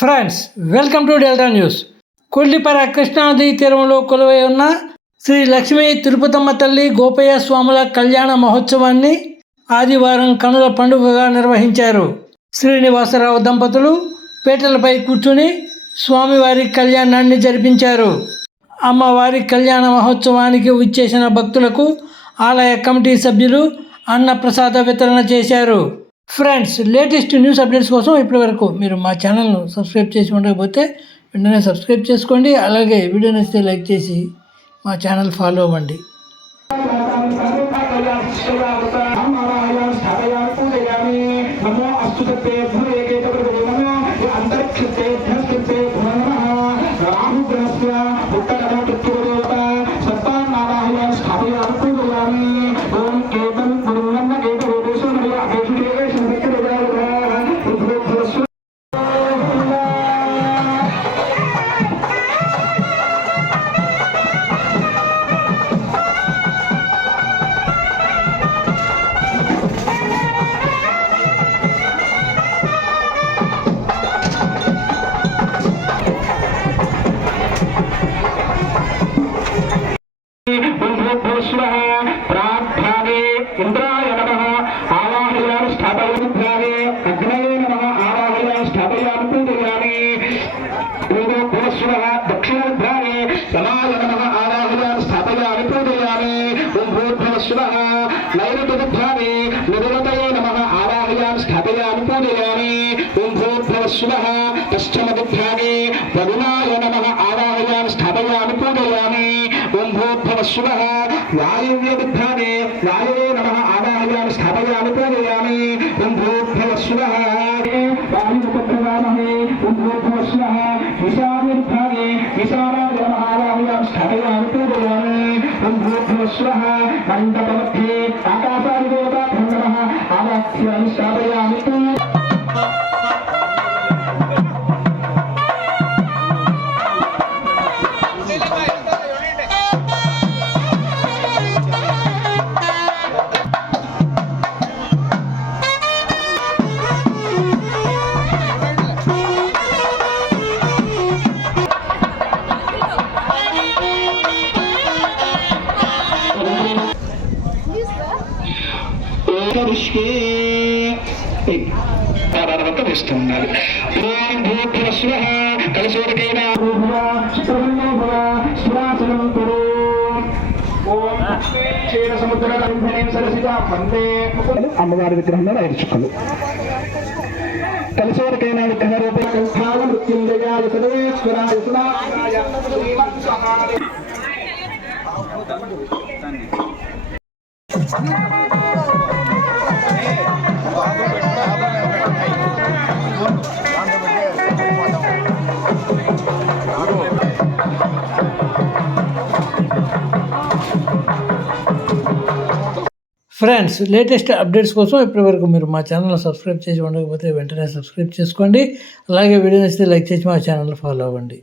Friends, welcome to delta news. Kollipara కృష్ణానది తీరంలో కొలువై ఉన్న శ్రీ లక్ష్మీ తిరుపతమ్మ తల్లి గోపయ్య స్వాముల కళ్యాణ మహోత్సవాన్ని ఆదివారం కనుల పండుగగా నిర్వహించారు. శ్రీనివాసరావు దంపతులు పీటలపై కూర్చుని స్వామివారి కళ్యాణాన్ని జరిపించారు. అమ్మవారి కళ్యాణ మహోత్సవానికి విచ్చేసిన భక్తులకు ఆలయ కమిటీ సభ్యులు అన్న ప్రసాద వితరణ చేశారు. ఫ్రెండ్స్, లేటెస్ట్ న్యూస్ అప్డేట్స్ కోసం ఇప్పటి వరకు మీరు మా ఛానల్ను సబ్స్క్రైబ్ చేసి ఉండకపోతే వెంటనే సబ్స్క్రైబ్ చేసుకోండి. అలాగే వీడియో నచ్చితే లైక్ చేసి మా ఛానల్ ఫాలో అవ్వండి. प्रार्थाने इंद्राय नमः आवाहयामि स्थापयामि अग्नये नमः आवाहयामि स्थापयामि पूजयामि पूर्वो भूस्वः दक्षिणोद्धाने समाय नमः आवाहयामि स्थापयामि पूजयामि ओम भूर्भुवस्वः नैऋत्योद्धाने निरुपतये नमः आवाहयामि स्थापयामि पूजयामि ओम भूर्भुवस्वः पश्चिमोद्धाने वरुणाय नमः आवाहयामि स्थापयामि पूजयामि ओम भूर्भुवस्वः वायुव्यदिग्धाने वायवे नमः आवाहयामि स्थापयामि पूजयामि ओम भूर्भुवस्वः वायुमुपप्रवामहे ओम भूर्भुवस्वः ईशान्यदिग्धाने ईशानाय नमः आवाहयामि स्थापयामि पूजयामि ओम भूर्भुवस्वः मण्डपमध्ये आकाशादिदेवताभ्यो नमः आवाहयामि स्थापयामि వేస్తున్నారు. ఓం భూర్భువస్వః కలశోదకేన శివాసనం కురు. ఓం క్షీర సముద్రగంధనే సరసిజా వందే. అమ్మవారి విగ్రహంలో రైచుకలు కలశోదకేన విగ్రహ రూపేణ కంఠాయ మృత్యుంజయాయ సర్వేశ్వరాయ సునాయ శ్రీమత్సహాయ. ఫ్రెండ్స్, లేటెస్ట్ అప్డేట్స్ కోసం ఇప్పటివరకు మీరు మా ఛానల్ని సబ్స్క్రైబ్ చేసి ఉండకపోతే వెంటనే సబ్స్క్రైబ్ చేసుకోండి. అలాగే వీడియో నచ్చితే లైక్ చేసి మా ఛానల్ ఫాలో అవ్వండి.